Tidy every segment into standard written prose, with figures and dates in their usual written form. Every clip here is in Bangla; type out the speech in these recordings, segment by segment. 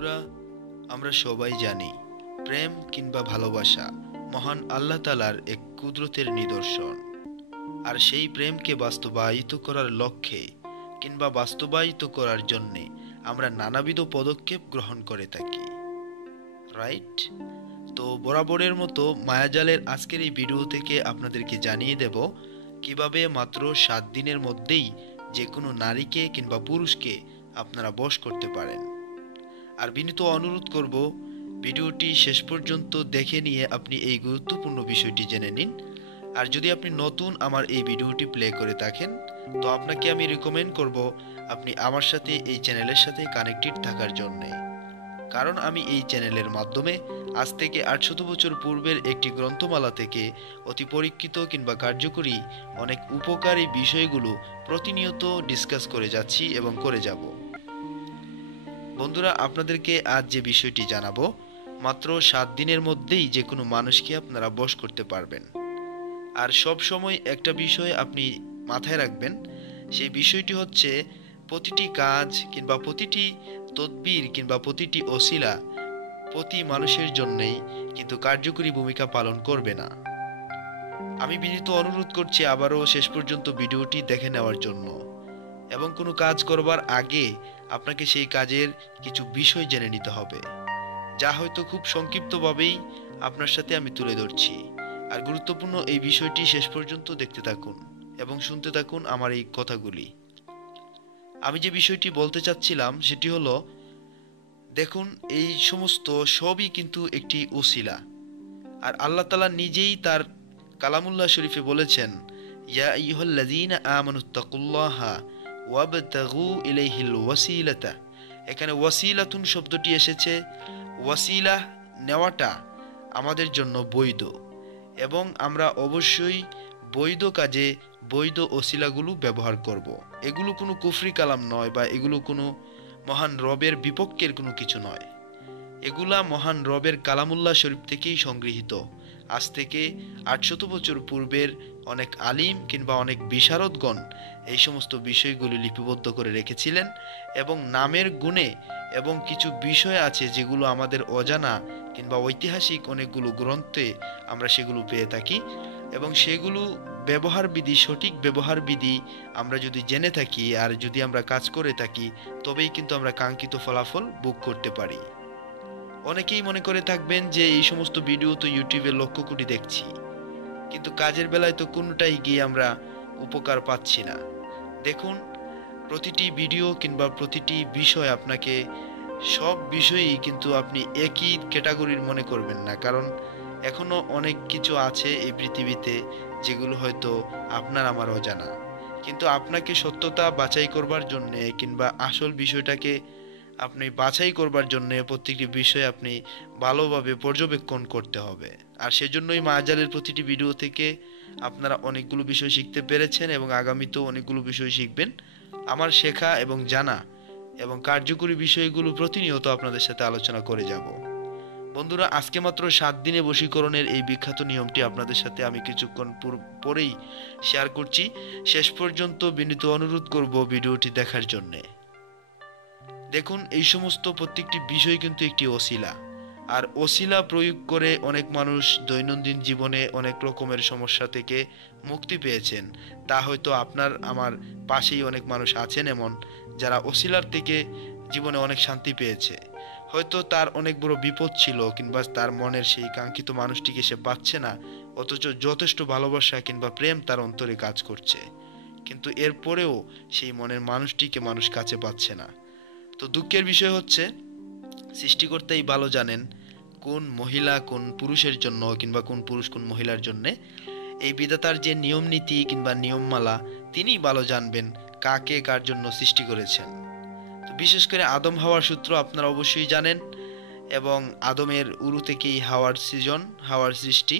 বন্ধুরা, আমরা সবাই জানি প্রেম কিংবা ভালোবাসা মহান আল্লাহ তাআলার এক কুদরতের নিদর্শন। আর সেই প্রেমকে বাস্তবায়িত করার লক্ষ্যে কিংবা বাস্তবায়িত করার জন্যে আমরা নানাবিধ পদক্ষেপ গ্রহণ করে থাকি, রাইট? তো বরাবরের মতো মায়াজালের আজকের এই ভিডিও থেকে আপনাদেরকে জানিয়ে দেব কিভাবে মাত্র 7 দিনের মধ্যেই যে কোনো নারীকে কিংবা পুরুষকে আপনারা বশ করতে পারেন। আর বিনীত অনুরোধ করব, ভিডিওটি শেষ পর্যন্ত দেখে নিয়ে আপনি এই গুরুত্বপূর্ণ বিষয়টি জেনে নিন। আর যদি আপনি নতুন আমার এই ভিডিওটি প্লে করে থাকেন, তো আপনাকে আমি রিকমেন্ড করব আপনি আমার সাথে এই চ্যানেলের সাথে কানেক্টেড থাকার জন্য। কারণ আমি এই চ্যানেলের মাধ্যমে আজ থেকে 800 বছর পূর্বের একটি গ্রন্থমালা থেকে অতি পরীক্ষিত কিংবা কার্যকরী অনেক উপকারী বিষয়গুলো প্রতিনিয়ত ডিসকাস করে যাচ্ছি এবং করে যাব। বন্ধুরা, আপনাদেরকে আজ যে বিষয়টি জানাবো, মাত্র 7 দিনের মধ্যেই যে কোনো মানুষকে আপনারা বশ করতে পারবেন। আর সব সময় একটা বিষয় আপনি মাথায় রাখবেন, সেই বিষয়টি হচ্ছে প্রতিটি কাজ কিংবা প্রতিটি তদবির কিংবা প্রতিটি ওসিলা প্রতি মানুষের জন্যই কিন্তু কার্যকরী ভূমিকা পালন করবে না। আমি বিনীত অনুরোধ করছি আবারও শেষ পর্যন্ত ভিডিওটি দেখে নেওয়ার জন্য, এবং কোনো কাজ করবার আগে আপনাকে সেই কাজের কিছু বিষয় জেনে নিতে হবে, যা হয়তো খুব সংক্ষিপ্তভাবেই আপনার সাথে আমি তুলে ধরছি। আর গুরুত্বপূর্ণ এই বিষয়টি শেষ পর্যন্ত দেখতে থাকুন এবং শুনতে থাকুন আমার এই কথাগুলি। আমি যে বিষয়টি বলতে চাচ্ছিলাম সেটি হলো, দেখুন, এই সমস্ত সবই কিন্তু একটি ওসিলা। আর আল্লাহ তাআলা নিজেই তার কালামুল্লাহ শরীফে বলেছেন, ইয়া আইয়ুহাল্লাযীনা আমানুত্তাকুল্লাহা ওয়াবতাগু ইলাইহিল ওয়াসিলাতা। এখানে ওয়াসিলাতুন শব্দটি এসেছে। ওয়াসিলা নেওয়াটা আমাদের জন্য বৈধ, এবং আমরা অবশ্যই বৈধ কাজে বৈধ ওসিলাগুলো ব্যবহার করব। এগুলো কোনো কুফরি কালাম নয়, বা এগুলো কোনো মহান রবের বিপক্ষের কোনো কিছু নয়। এগুলা মহান রবের কালামুল্লাহ শরীফ থেকেই সংগৃহীত। আজ থেকে 800 বছর পূর্বের অনেক আলিম কিংবা অনেক বিশারদগণ এই সমস্ত বিষয়গুলি লিপিবদ্ধ করে রেখেছিলেন, এবং নামের গুণে এবং কিছু বিষয় আছে যেগুলো আমাদের অজানা কিংবা ঐতিহাসিক অনেকগুলো গ্রন্থে আমরা সেগুলো পেয়ে থাকি, এবং সেগুলো ব্যবহার বিধি, সঠিক ব্যবহার বিধি আমরা যদি জেনে থাকি আর যদি আমরা কাজ করে থাকি, তবেই কিন্তু আমরা কাঙ্ক্ষিত ফলাফল ভোগ করতে পারি। অনেকেই মনে করে থাকবেন যে এই সমস্ত ভিডিও তো ইউটিউবে লক্ষ কোটি দেখছি, কিন্তু কাজের বেলায় তো কোনোটাই গিয়ে আমরা উপকার পাচ্ছি না। দেখুন, প্রতিটি ভিডিও কিংবা প্রতিটি বিষয় আপনাকে, সব বিষয়ই কিন্তু আপনি একই ক্যাটাগরির মনে করবেন না, কারণ এখনো অনেক কিছু আছে এই পৃথিবীতে যেগুলো হয়তো আপনার আমার অজানা। কিন্তু আপনাকে সত্যতা বাছাই করবার জন্যে কিংবা আসল বিষয়টাকে আপনি বাছাই করবার জন্য প্রত্যেকটি বিষয় আপনি ভালোভাবে পর্যবেক্ষণ করতে হবে। আর সেজন্যই মায়াজালের প্রতিটি ভিডিও থেকে আপনারা অনেকগুলো বিষয় শিখতে পেরেছেন, এবং আগামীতেও অনেকগুলো বিষয় শিখবেন। আমার শেখা এবং জানা এবং কার্যকরী বিষয়গুলো প্রতিনিয়ত আপনাদের সাথে আলোচনা করে যাব। বন্ধুরা, আজকে মাত্র 7 দিনে বশীকরণের এই বিখ্যাত নিয়মটি আপনাদের সাথে আমি কিছুক্ষণ পরেই শেয়ার করছি। শেষ পর্যন্ত বিনীত অনুরোধ করব ভিডিওটি দেখার জন্যে। দেখুন, এই সমস্ত প্রত্যেকটি বিষয় কিন্তু একটি ওসিলা, আর ওসিলা প্রয়োগ করে অনেক মানুষ দৈনন্দিন জীবনে অনেক রকমের সমস্যা থেকে মুক্তি পেয়েছেন। তা হয়তো আপনার আমার পাশেই অনেক মানুষ আছেন এমন, যারা ওসিলার থেকে জীবনে অনেক শান্তি পেয়েছে। হয়তো তার অনেক বড় বিপদ ছিল, কিংবা তার মনের সেই কাঙ্ক্ষিত মানুষটিকে সে পাচ্ছে না, অথচ যথেষ্ট ভালোবাসা কিংবা প্রেম তার অন্তরে কাজ করছে, কিন্তু এরপরেও সেই মনের মানুষটিকে মানুষ কাছে পাচ্ছে না। তো দুঃখের বিষয় হচ্ছে, সৃষ্টিকর্তাই ভালো জানেন কোন মহিলা কোন পুরুষের জন্য কিংবা কোন পুরুষ কোন মহিলার জন্য। এই বিধাতার যে নিয়ম নীতি কিংবা নিয়মমালা, তিনিই ভালো জানবেন কাকে কার জন্য সৃষ্টি করেছেন। তো বিশেষ করে আদম হাওয়ার সূত্র আপনারা অবশ্যই জানেন, এবং আদমের উরু থেকেই হাওয়ার সৃজন, হাওয়ার সৃষ্টি।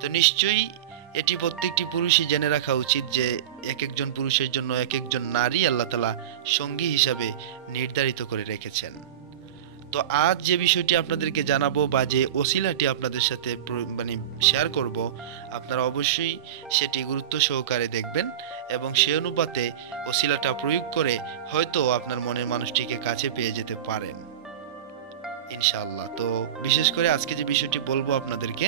তো নিশ্চয়ই এটি প্রত্যেকটি পুরুষই জেনে রাখা উচিত যে এক একজন পুরুষের জন্য এক একজন নারী আল্লাহ তাআলা সঙ্গী হিসাবে নির্ধারিত করে রেখেছেন। তো আজ যে বিষয়টি আপনাদেরকে জানাবো, বা যে ওসিলাটি আপনাদের সাথে শেয়ার করব, আপনারা অবশ্যই সেটি গুরুত্ব সহকারে দেখবেন, এবং সে অনুপাতে ওসিলাটা প্রয়োগ করে হয়তো আপনার মনের মানুষটিকে কাছে পেয়ে যেতে পারেন। ইনশাআল্লাহ। তো বিশেষ করে আজকে যে বিষয়টি বলবো আপনাদেরকে,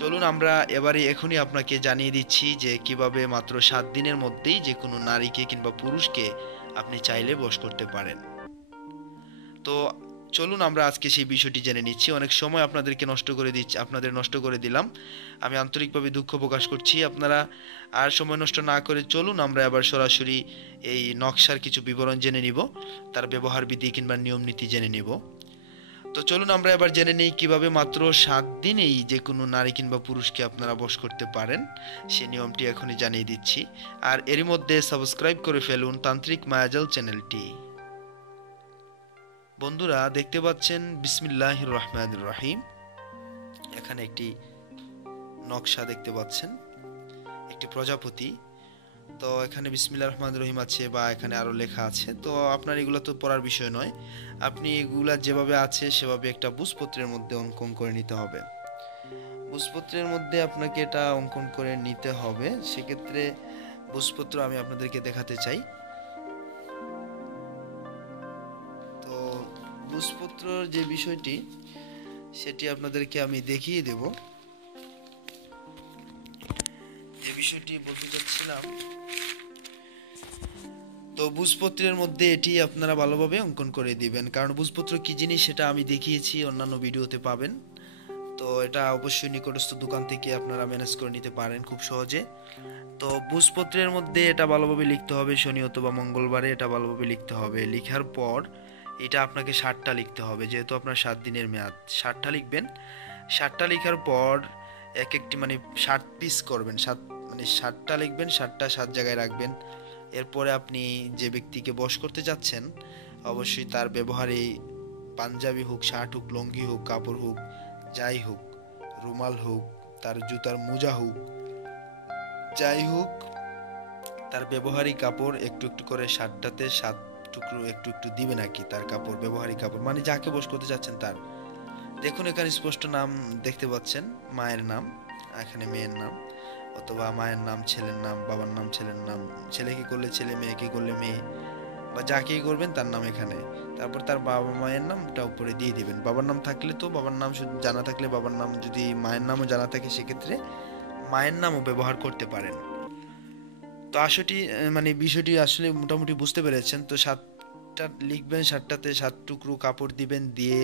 চলুন আমরা এবারে এখনই আপনাকে জানিয়ে দিচ্ছি যে কিভাবে মাত্র 7 দিনের মধ্যেই যে কোনো নারীকে কিংবা পুরুষকে আপনি চাইলে বশ করতে পারেন। তো চলুন আমরা আজকে সেই বিষয়টি জেনে নিচ্ছি। অনেক সময় আপনাদের নষ্ট করে দিলাম। আমি আন্তরিকভাবে দুঃখ প্রকাশ করছি। আপনারা আর সময় নষ্ট না করে চলুন আমরা এবার সরাসরি এই নকশার কিছু বিবরণ জেনে নিব, তার ব্যবহার বিধি কিংবা নিয়ম নীতি জেনে নিব। তো চলুন আমরা এবার জেনে নেই কিভাবে মাত্র 7 দিনেই যে কোনো নারী কিংবা পুরুষকে আপনারা বশ করতে পারেন। সে নিয়মটি এখনই জানিয়ে দিচ্ছি। আর এরই মধ্যে সাবস্ক্রাইব করে ফেলুন তান্ত্রিক মায়াজাল চ্যানেলটি। বন্ধুরা দেখতে পাচ্ছেন বিসমিল্লাহির রহমানির রহিম, এখানে একটি নকশা দেখতে পাচ্ছেন, একটি প্রজাপতি। তো এখানে বিসমিল্লাহির রহমানির রহিম আছে বা এখানে আরো লেখা আছে। তো আপনার এগুলো তো পড়ার বিষয় নয়, আপনি এগুলা যেভাবে আছে সেভাবে একটা বুঝপত্রের মধ্যে অঙ্কন করে নিতে হবে। বুঝপত্রের মধ্যে আপনাকে এটা অঙ্কন করে নিতে হবে। সেক্ষেত্রে বুঝপত্র আমি আপনাদেরকে দেখাতে চাই। তো বুঝপত্র যে বিষয়টি সেটি আপনাদেরকে আমি দেখিয়ে দেব। যে বিষয়টি বলতে চাচ্ছিলাম, তো বুঝপত্রের মধ্যে এটি আপনারা ভালোভাবে অঙ্কন করে দিবেন, কারণ বুঝপত্র কি জিনিস সেটা আমি দেখিয়েছি, অন্যান্য ভিডিওতে পাবেন। তো এটা অবশ্যই নিকটস্থ দোকান থেকে আপনারা ম্যানেজ করে নিতে পারেন খুব সহজে। তো বুঝপত্রের মধ্যে এটা ভালোভাবে লিখতে হবে, শনি অথবা মঙ্গলবারে এটা ভালোভাবে লিখতে হবে। লিখার পর এটা আপনাকে 60টা লিখতে হবে, যেহেতু আপনার 7 দিনের মেয়াদ। 60টা লিখবেন। 60টা লেখার পর এক একটি মানে 60 পিস করবেন। মানে 60টা লিখবেন, 60টা 7 জায়গায় রাখবেন। এরপরে আপনি যে ব্যক্তিকে বশ করতে যাচ্ছেন অবশ্যই তার ব্যবহারে, পাঞ্জাবি হোক, শার্ট হোক, লুঙ্গি হোক, কাপড় হোক, যাই হোক, রুমাল হোক, তার জুতার মোজা হোক, যাই হোক, তার ব্যবহারিক কাপড় একটু একটু করে 60টাতে 7 টুকরো একটু একটু দিবেন আর কি। তার কাপড়, ব্যবহারিক কাপড় মানে যাকে বশ করতে যাচ্ছেন তার। দেখুন এখানে স্পষ্ট নাম দেখতে পাচ্ছেন, মায়ের নাম, এখানে মেয়ের নাম, অথবা মায়ের নাম, ছেলের নাম, বাবার নাম, ছেলের নাম, ছেলেকে করলে ছেলে, মেয়েকে করলে মেয়ে, বা যাকেই করবেন তার নাম এখানে। তারপর তার বাবা মায়ের নামটা উপরে দিয়ে দিবেন। বাবার নাম থাকলে তো বাবার নাম শুধু জানা থাকলে বাবার নাম, যদি মায়ের নামও জানা থাকে সেক্ষেত্রে মায়ের নামও ব্যবহার করতে পারেন। তো মানে বিষয়টি আসলে মোটামুটি বুঝতে পেরেছেন। তো 7টা লিখবেন, 7টাতে 7 টুকরো কাপড় দিবেন, দিয়ে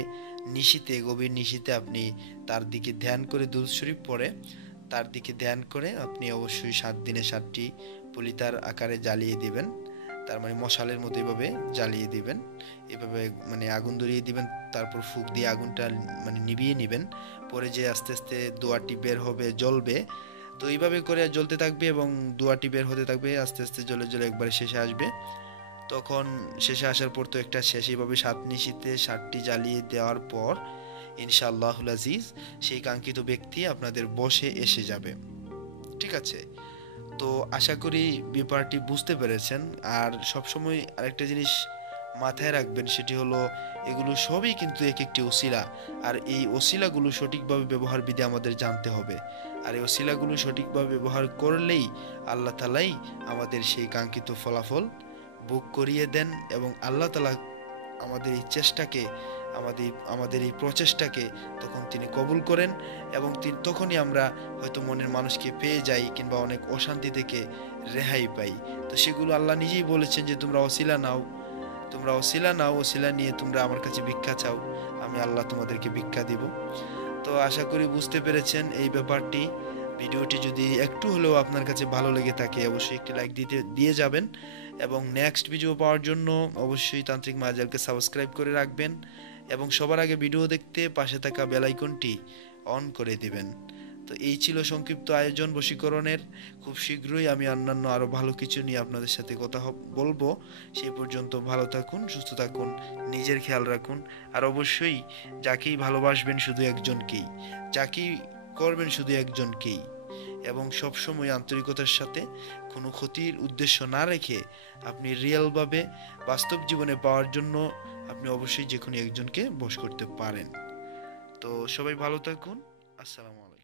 নিশিতে, গভীর নিশিতে আপনি তার দিকে ধ্যান করে দুরূদ শরীফ পড়ে তার দিকে ধ্যান করে আপনি অবশ্যই 7 দিনে 7টি পলিতার আকারে জ্বালিয়ে দিবেন। তার মানে মশালের মতো এভাবে জ্বালিয়ে দিবেন, এভাবে মানে আগুন ধরিয়ে দিবেন। তারপর ফুঁক দিয়ে আগুনটা মানে নিভিয়ে নেবেন। পরে যে আস্তে আস্তে দোয়াটি বের হবে, জ্বলবে। তো এইভাবে করে জ্বলতে থাকবে এবং দোয়াটি বের হতে থাকবে, আস্তে আস্তে জ্বলে জ্বলে একবারে শেষে আসবে। তখন শেষে আসার পর তো একটা শেষ, এইভাবে 7 নিশিতে 7টি জ্বালিয়ে দেওয়ার পর ইনশাআল্লাহুল আজিজ সেই কাঙ্ক্ষিত ব্যক্তি আপনাদের বশে এসে যাবে। ঠিক আছে? তো আশা করি ব্যাপারটি বুঝতে পেরেছেন। আর সবসময় আরেকটা জিনিস মাথায় রাখবেন, সেটি হলো এগুলো সবই কিন্তু এক একটি ওসিলা। আর এই ওসিলাগুলো সঠিকভাবে ব্যবহার বিধি আমাদের জানতে হবে। আর এই ওসিলাগুলো সঠিকভাবে ব্যবহার করলেই আল্লাহ তালাই আমাদের সেই কাঙ্ক্ষিত ফলাফল বুক করিয়ে দেন, এবং আল্লাহ তালা আমাদের এই চেষ্টাকে, আমাদের এই প্রচেষ্টাকে তখন তিনি কবুল করেন, এবং তখনই আমরা হয়তো মনের মানুষকে পেয়ে যাই কিংবা অনেক অশান্তি থেকে রেহাই পাই। তো সেগুলো আল্লাহ নিজেই বলেছেন যে তোমরা ওসিলা নাও, ওসিলা নিয়ে তোমরা আমার কাছে ভিক্ষা চাও, আমি আল্লাহ তোমাদেরকে ভিক্ষা দিব। তো আশা করি বুঝতে পেরেছেন এই ব্যাপারটি। ভিডিওটি যদি একটু হলেও আপনার কাছে ভালো লেগে থাকে অবশ্যই একটি লাইক দিয়ে যাবেন, এবং নেক্সট ভিডিও পাওয়ার জন্য অবশ্যই তান্ত্রিক মায়াজালকে সাবস্ক্রাইব করে রাখবেন, এবং সবার আগে ভিডিও দেখতে পাশে থাকা বেল আইকনটি অন করে দিবেন। তো এই ছিল সংক্ষিপ্ত আয়োজন বশীকরণের। খুব শীঘ্রই আমি অন্যান্য আরো ভালো কিছু নিয়ে আপনাদের সাথে কথা বলবো। সেই পর্যন্ত ভালো থাকুন, সুস্থ থাকুন, নিজের খেয়াল রাখুন। আর অবশ্যই যাকেই ভালোবাসবেন শুধু একজনকেই, যাকেই করবেন শুধু একজনকেই, এবং সবসময় আন্তরিকতার সাথে, কোনো ক্ষতির উদ্দেশ্য না রেখে আপনি রিয়েলভাবে বাস্তব জীবনে পাওয়ার জন্য আপনি অবশ্যই যে কোনো একজনকে বশ করতে পারেন। তো সবাই ভালো থাকুন। আসসালামু আলাইকুম।